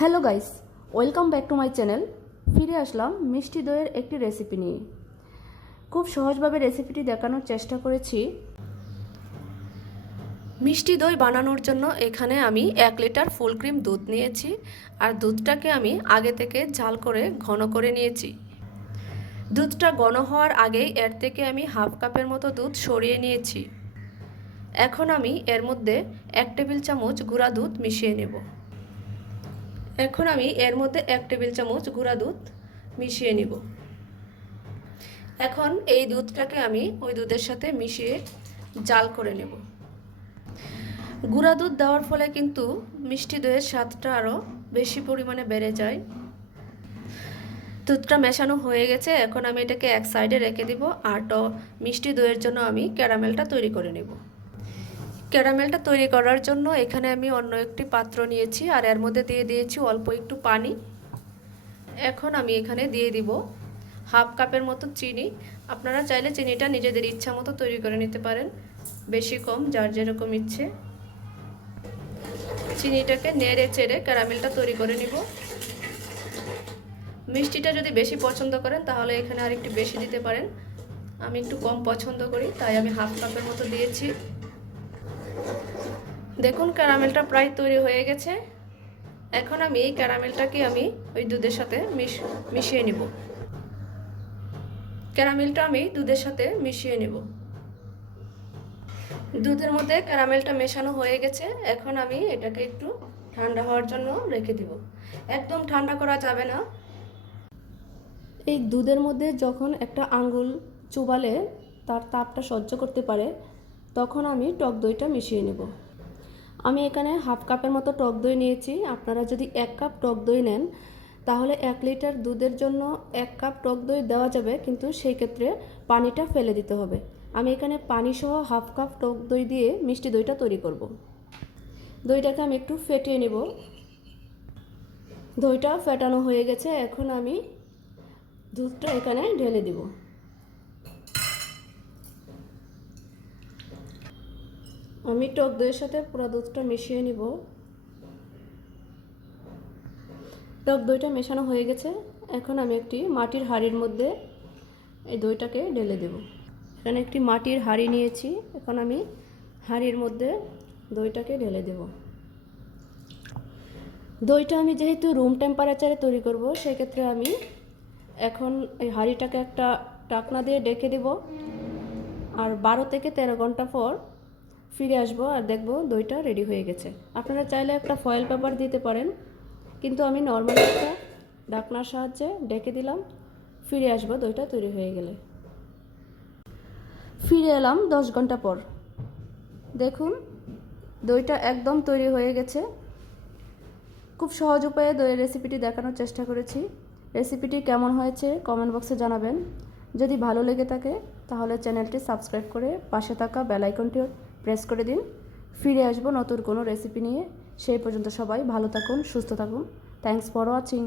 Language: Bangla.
Hello guys, welcome back to my channel. ফিরে আসলাম মিষ্টি দইয়ের একটি রেসিপি নিয়ে। খুব সহজভাবে রেসিপিটি দেখানোর চেষ্টা করেছি। মিষ্টি দই বানানোর জন্য এখানে আমি 1 লিটার ফুল ক্রিম দুধ নিয়েছি, আর দুধটাকে আমি আগে থেকে জাল করে ঘন করে নিয়েছি। দুধটা ঘন হওয়ার আগেই এর থেকে আমি হাফ কাপের মতো দুধ সরিয়ে নিয়েছি। এখন আমি এর মধ্যে 1 টেবিল চামচ গুঁড়া দুধ মিশিয়ে নেব। এখন আমি এর মধ্যে 1 টেবিল চামচ গুঁড়া দুধ মিশিয়ে নিব। এখন এই দুধটাকে আমি ওই দুধের সাথে মিশিয়ে জাল করে নেব। গুঁড়া দুধ দেওয়ার ফলে কিন্তু মিষ্টি দইয়ের স্বাদটা আরও বেশি পরিমাণে বেড়ে যায়। দুধটা মেশানো হয়ে গেছে, এখন আমি এটাকে এক সাইডে রেখে দিব। আর মিষ্টি দইয়ের জন্য আমি ক্যারামেলটা তৈরি করে নেব। ক্যারামেলটা তৈরি করার জন্য এখানে আমি অন্য একটি পাত্র নিয়েছি, আর এর মধ্যে দিয়ে দিয়েছি অল্প একটু পানি। এখন আমি এখানে দিয়ে দিব হাফ কাপের মতো চিনি। আপনারা চাইলে চিনিটা নিজেদের ইচ্ছা মতো তৈরি করে নিতে পারেন, বেশি কম যার যেরকম ইচ্ছে। চিনিটাকে নেড়ে চেড়ে ক্যারামেলটা তৈরি করে নিব। মিষ্টিটা যদি বেশি পছন্দ করেন তাহলে এখানে আর একটু বেশি দিতে পারেন। আমি একটু কম পছন্দ করি, তাই আমি হাফ কাপের মতো দিয়েছি। দেখুন ক্যারামেলটা প্রায় তৈরি হয়ে গেছে। এখন আমি এই ক্যারামেলটাকে ওই দুধের সাথে মিশিয়ে নিব। ক্যারামেলটা আমি দুধের সাথে মিশিয়ে নেব। দুধের মধ্যে ক্যারামেলটা মেশানো হয়ে গেছে। এখন আমি এটাকে একটু ঠান্ডা হওয়ার জন্য রেখে দিব। একদম ঠান্ডা করা যাবে না। এই দুধের মধ্যে যখন একটা আঙ্গুল চুবালে তার তাপটা সহ্য করতে পারে, তখন আমি টক দইটা মিশিয়ে নেব। আমি এখানে হাফ কাপের মতো টক দই নিয়েছি। আপনারা যদি 1 কাপ টক দই নেন তাহলে 1 লিটার দুধের জন্য 1 কাপ টক দই দেওয়া যাবে, কিন্তু সেই ক্ষেত্রে পানিটা ফেলে দিতে হবে। আমি এখানে পানি সহ হাফ কাপ টক দই দিয়ে মিষ্টি দইটা তৈরি করব। দইটাকে আমি একটু ফেটিয়ে নেব। দইটা ফেটানো হয়ে গেছে, এখন আমি দুধটা এখানে ঢেলে দিব। আমি টক দইয়ের সাথে পুরো দুধটা মিশিয়ে নিব। টক দইটা মেশানো হয়ে গেছে, এখন আমি একটি মাটির হাঁড়ির মধ্যে এই দইটাকে ঢেলে দেব। এখানে একটি মাটির হাঁড়ি নিয়েছি, এখন আমি হাঁড়ির মধ্যে দইটাকে ঢেলে দেব। দইটা আমি যেহেতু রুম টেম্পারেচারে তৈরি করব, সেক্ষেত্রে আমি এখন এই হাঁড়িটাকে একটা ঢাকনা দিয়ে ঢেকে দেব। আর 12 থেকে 13 ঘন্টা পর ফিরে আসবো আর দেখব দইটা রেডি হয়ে গেছে। আপনারা চাইলে একটা ফয়েল পেপার দিতে পারেন, কিন্তু আমি নর্মাল একটা ঢাকনার সাহায্যে ঢেকে দিলাম। ফিরে আসবো দইটা তৈরি হয়ে গেলে। ফিরে এলাম 10 ঘন্টা পর। দেখুন দইটা একদম তৈরি হয়ে গেছে। খুব সহজ উপায়ে দইয়ের রেসিপিটি দেখানোর চেষ্টা করেছি। রেসিপিটি কেমন হয়েছে কমেন্ট বক্সে জানাবেন। যদি ভালো লেগে থাকে তাহলে চ্যানেলটি সাবস্ক্রাইব করে পাশে থাকা বেল আইকনটি প্রেস করে দিন। ফিরে আসবো নতুন কোনো রেসিপি নিয়ে। সেই পর্যন্ত সবাই ভালো থাকুন, সুস্থ থাকুন। Thanks for watching.